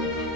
thank you